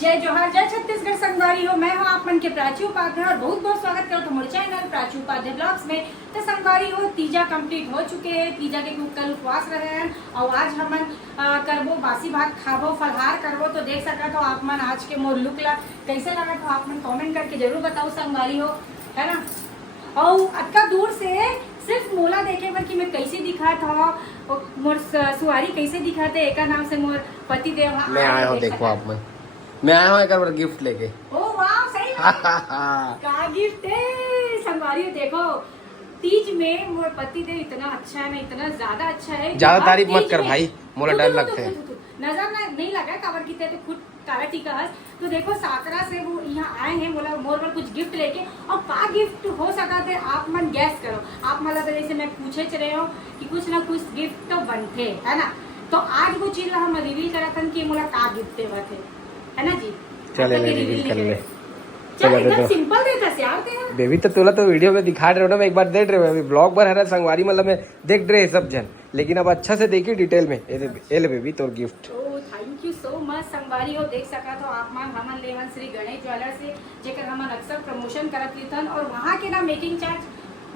जय जोहार, जय छत्तीसगढ़ संगवारी हो। मैं हूँ आप मन के प्राची उपाध्याय और बहुत बहुत स्वागत करो तुम्हारे चैनल प्राची उपाध्याय ब्लॉग्स में। तो संगवारी हो, तीजा कंप्लीट हो चुके हैं। तीजा के कल उपवास रहे हैं और आज हम करबो बासी भात खाबो, फलहार करबो। तो देख सकते हो आप मन आज के मोर लुक ला कैसे लगा तो आप मन कमेंट करके जरूर बताओ संगवारी हो, है ना। और अटका दूर से सिर्फ मोला देखे बर कि मैं कैसे दिखा था, मोर सुहारी कैसे दिखाते एक नाम से मोर पति देव मैं आया हूँ। देखो आप मैं आया हूँ एक बार गिफ्ट लेके। ओ वाह, सही का गिफ्ट है संगवारी। देखो तीज में मोर पति देव इतना अच्छा है ना, इतना ज्यादा अच्छा है। ज्यादा तारीफ मत कर भाई, मोला डर लगता है। नजर नहीं लगा काबर की तो खुद काला टीका है। तो देखो साकरा से वो यहाँ आए हैं मोला मोर पर कुछ गिफ्ट लेके। और का गिफ्ट हो सका थे आप मन गैस करो। आप मतलब जैसे मैं पूछे रहे हो कि कुछ ना कुछ गिफ्ट तो बनते है ना। तो आज वो चीज हम रिवील करा था कि मोला का गिफ्ट देवा थे, है ना जी। चले ले रिवील कर ले। चलो एकदम सिंपल देता से यार तेरा बेबी तो तोला तो वीडियो में दिखा रहे हो ना, मैं एक बार देख रहे हो अभी ब्लॉग पर है संगवारी मतलब में देख रहे सब जन, लेकिन अब अच्छा से देखिए डिटेल में। ये ले बेबी तोर gift. Thank you so much संगवारी हो। देख सका तो आप मन हमन लेवन श्री गणेश ज्वेलर से जेकर हमन अक्सर प्रमोशन करत थन और वहाँ के ना मेकिंग चार्ज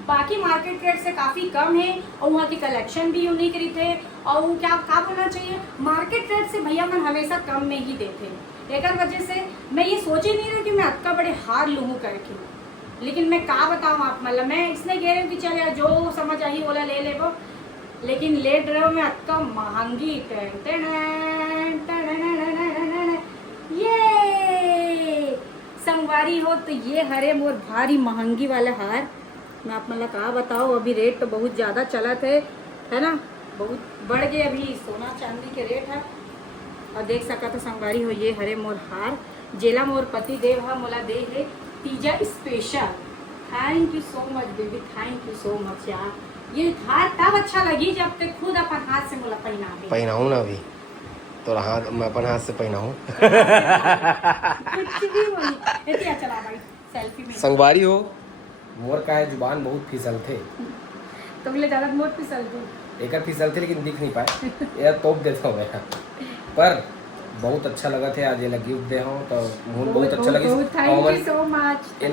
बाकी मार्केट रेट से काफी कम है और वहाँ की कलेक्शन भी यूनिक रहते। और क्या बोलना चाहिए, मार्केट रेट से भैया मन हमेशा कम में ही देते। एक वजह से मैं ये सोच ही नहीं रही कि मैं अक्का बड़े हार लूँ करके, लेकिन मैं का बताऊँ आप मतलब मैं इसने कह रही हूँ कि चल यार जो समझ आई बोला ले ले वो, लेकिन ले रहे हो मैं अक्का महंगी ये संगवारी हो। तो ये हरे मोर भारी महंगी वाला हार मैं आप मतलब का बताओ। अभी रेट तो बहुत ज़्यादा चला थे, है ना, बहुत बढ़ गए अभी सोना चांदी के रेट है। और देख सका तो संगवारी हो ये हरे मोर हार जेला मोर पति देव हा मोला दे है तीजा special. Thank you so much baby, thank you so much यार। ये हार तब अच्छा लगी जब तक खुद अपन हाथ से मोला पहनाऊं ना अभी तो हाथ मैं अपन हाथ से पहनाऊं। कुछ भी बोली इतनी अच्छा लगा भाई सेल्फी में। संगवारी हो मोर का है जुबान बहुत फिसल थे, तो बोले ज्यादा मोर फिसल दो एक फिसल थे लेकिन दिख नहीं पाए। यार तोप देता हूँ मैं, पर बहुत अच्छा लगा थे आज ये गिफ्ट दे हूँ तो बहुत अच्छा लगी। Thank you so much. ये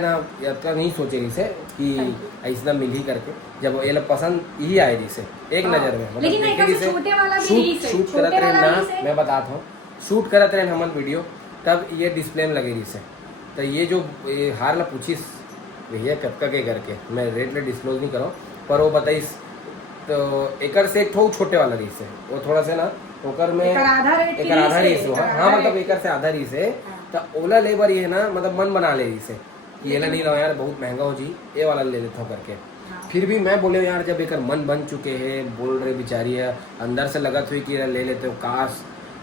ना यात्रा नहीं सोचे रही से कि ऐसा मिल ही करके जब ये पसंद ही आए रही से एक नजर में मतलब छोटे वाला भी शूट करत रहे ना, मैं बताता हूँ शूट करत रहे हमन वीडियो तब ये डिस्प्ले में लगे रही से। तो ये जो हार ला पूछिस भैया कब के करके मैं रेट ले डिस्क्लोज नहीं करो, पर वो बताइस तो एकर से एक छोटे वाला रही से वो थोड़ा सा ना ओकर में एक आधा रही से हाँ मतलब एकर से आधा रही से। तो ओला ले बार ये ना मतलब मन बना ले रही से ये ला नहीं लो यार बहुत महंगा हो जी, ये वाला ले लेता हूँ करके। फिर भी मैं बोले यार जब एक मन बन चुके हैं बोल रहे बेचारी है अंदर से लगत हुई कि ले लेते हो काश,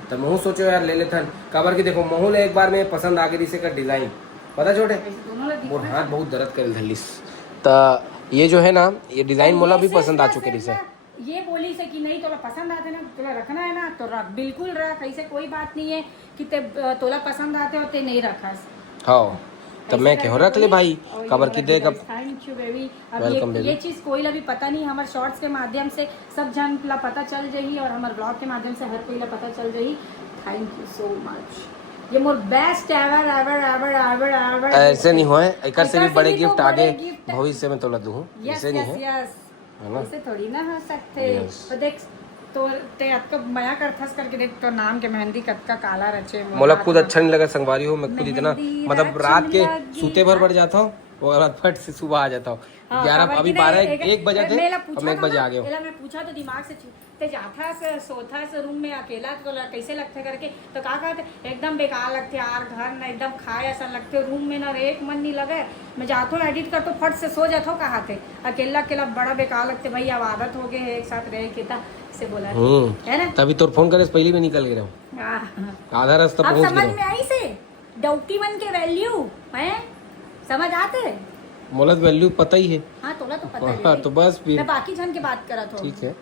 तो महू सोचो यार ले लेते कबर की। देखो महू ले एक बार में पसंद आ गई से का डिजाइन पता छोटे मोर हाथ बहुत दर्द कर धलिस। तो ये जो है ना ये डिजाइन मोला भी पसंद आ चुके रही से। ये बोली से कि नहीं तोला पसंद आते ना तोला रखना है ना तो रख, बिल्कुल रख। ऐसे कोई बात नहीं है कि तोला पसंद आते हो ते नहीं रखा। हाँ तो मैं क्यों रख ले भाई कबर की देख। Thank you baby. अब ये चीज कोई ला भी पता नहीं, हमारे शॉर्ट्स के माध्यम से सब जन ला पता चल जाही और हमारे ब्लॉग के माध्यम से हर कोई ला पता चल जाही। Thank you so much. ये मोर best ever ever ever ever ever. ऐसे नहीं होए एकर से भी बड़े गिफ्ट आगे भविष्य में तोला दूं। ऐसे नहीं है ऐसे थोड़ी ना हो सकते। तो देख तो ते अतका मया करथस करके देख तो नाम के मेहंदी कतका काला रचे मोला खुद अच्छा नहीं लगा संगवारी हो। मैं खुद इतना मतलब रात के सूते भर बढ़ जाता हूँ और फट से सुबह आ जाता हूँ 11 अभी 1 बजे थे और मैं 1 बजे आ गया हूँ। मैं पूछा तो दिमाग से ते जाथा से सोथा से रूम में अकेला तो कैसे लगते करके तो का कहते एकदम बेकार लगते यार घर ना एकदम खाए ऐसा लगते रूम में ना एक मन नहीं लगे। मैं जाता हूँ एडिट कर तो फट से सो जाता हूँ कहा थे अकेला अकेला बड़ा बेकार लगते। भाई अब आदत हो गए एक साथ रह के से बोला है ना तभी तो फोन करे पहले भी निकल गया आधा रास्ता पहुंच गया। समझ में आई से डॉक्टी मन के वैल्यू है समझ आते मोला वैल्यू पता ही है। हाँ तोला तो पता है। हाँ तो बस फिर मैं बाकी जन की बात करत हूँ। ठीक है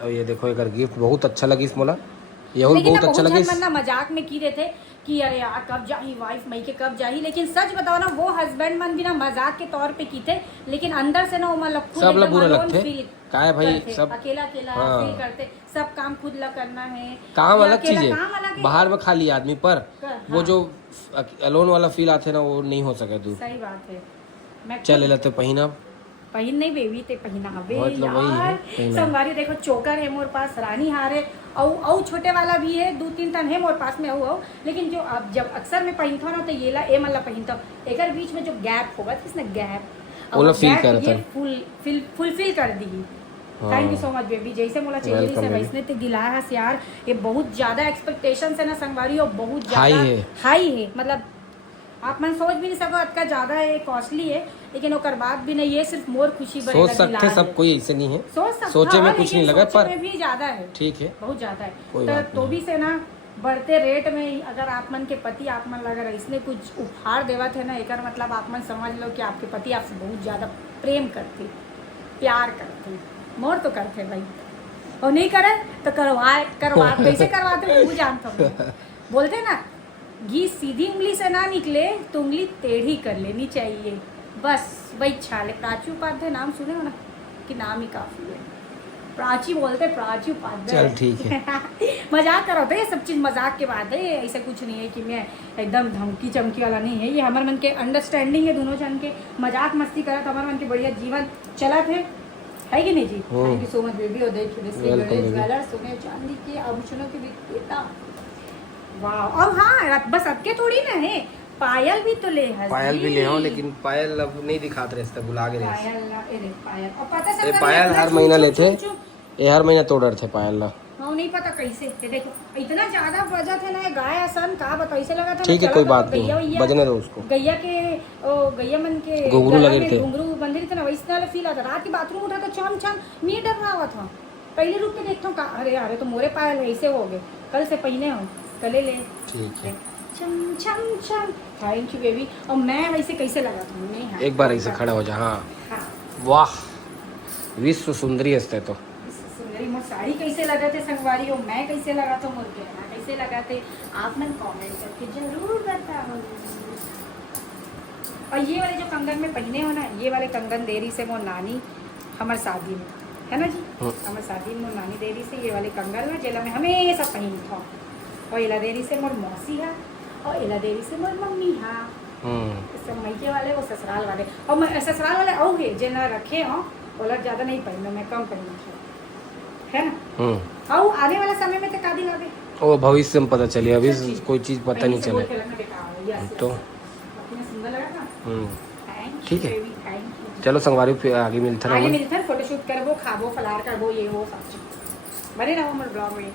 तो ये देखो एक गिफ्ट बहुत अच्छा लगी इस मोला ये बहुत अच्छा लगी। लेकिन मजाक में की रहे थे कि अरे यार कब जाही वाइफ मई के कब जाही, लेकिन सच बताओ ना वो हस्बैंड मन भी ना मजाक के तौर पे की थे, लेकिन अंदर से ना वो मतलब सब लोग बुरा लगते काय भाई सब अकेला फील करते सब काम खुद ला करना है। काम अलग चीज है, बाहर में खा लिया आदमी पर वो हाँ। जो अलोन वाला फील आते ना वो नहीं हो सके दूर। सही बात है। मैं चले लेते पहिना पहिन नहीं बेबी ते पहिनावे मतलब वही है, यार। पहिना। संगवारी देखो चोकर है मोर पास, रानी हार है और छोटे वाला भी है, 2-3 टन है मोर पास में औ लेकिन जो अब जब अक्सर मैं पहनता हूँ ना तो ये ला ए मतलब पहनता हूँ एकर बीच में जो गैप होगा इसने गैप वो फील कर ये फुलफिल कर दी। Thank you so much baby. जैसे मोला चेहरे से वैसने ते दिलाया है यार। ये बहुत ज्यादा एक्सपेक्टेशन है ना संगवारी और बहुत ज्यादा हाई है मतलब आप मन सोच भी नहीं सको इतना ज्यादा है, कॉस्टली है लेकिन ओकर बाद भी नहीं ये सिर्फ मोर खुशी बनेगा। सोच सकते सब कोई ऐसे नहीं है, सोचे में कुछ नहीं लगा पर भी ज्यादा है, ठीक है बहुत ज्यादा है। तो भी से ना बढ़ते रेट में अगर आप मन के पति आप मन अगर इसने कुछ उपहार देवा थे ना एकर मतलब आप मन समझ लो कि आपके पति आपसे बहुत ज्यादा प्रेम करते, प्यार करते। मोर तो करते भाई और नहीं करे तो करवा कैसे करवाते वो जानता हूँ। बोलते ना घी सीधी उंगली से ना निकले तो उंगली टेढ़ी कर लेनी चाहिए, बस वही छाले। प्राची उपाध्याय नाम सुने हो ना कि नाम ही काफी है। प्राची बोलते प्राची उपाध्याय। चल ठीक है। मजाक करो तो ये सब चीज मजाक के बात है, ऐसा कुछ नहीं है कि मैं एकदम धमकी चमकी वाला नहीं है। ये हमारे मन के अंडरस्टैंडिंग है दोनों जन के, मजाक मस्ती करा तो हमारे मन के बढ़िया जीवन चला थे है कि नहीं जी। Thank you so much baby. और देखिए सोने चांदी के आभूषणों के विक्रेता। वाह। और हाँ बस अबके थोड़ी ना है, पायल भी तो ले पायल भी ले आओ लेकिन पायल अब नहीं दिखाते रहे, बुला के पायल और पता चल पायल हर महीना लेते, ये हर महीना तोड़ थे पायल ला। हाँ नहीं पता कैसे ये देखो इतना ज्यादा बजट है ना गाय आसान का बता ऐसे लगा था। ठीक है कोई बात नहीं, बजने दो उसको। गैया के गैया मन के घुंघरू लगे थे, घुंघरू बंधे थे ना वैसे वाला फील आता। रात की बाथरूम उठा तो चम चम नहीं डर रहा हुआ था। पहले रुक के देखता हूँ अरे यार तो मोरे पायल है ऐसे हो गए, कल से पहने हो कले ले। ठीक है चम चम चम। Thank you baby. और मैं वैसे कैसे लगा था नहीं एक बार ऐसे खड़ा हो जा। हाँ वाह विश्व सुंदरी हस्ते तो सुंदरी। मोर साड़ी कैसे लगा थे संगवारी और मैं कैसे लगा था मोर गहना कैसे लगा थे आप मन कमेंट करके जरूर बताओ। और ये वाले जो कंगन में पहने हो ना ये वाले कंगन देरी से मोर नानी हमार शादी में है ना जी, हमार शादी में मोर नानी देरी से ये वाले कंगन ना जेला में हमेशा पहन था। और इला देरी से मोर मौसी है और इला देरी से मोर मम्मी है। सब मैके वाले वो ससुराल वाले और ससुराल वाले और है जेना रखे हो ओला ज्यादा नहीं पहनना मैं कम पहनना है ना। और आने वाला समय में तो कादी लागे ओ भविष्य में पता चले, अभी कोई चीज पता नहीं चले तो सुंदर लगा था। ठीक है चलो संगवारी पे आगे मिलता है फोटोशूट करबो खाबो फलार करबो ये वो सब बने रहो हमारे ब्लॉग में।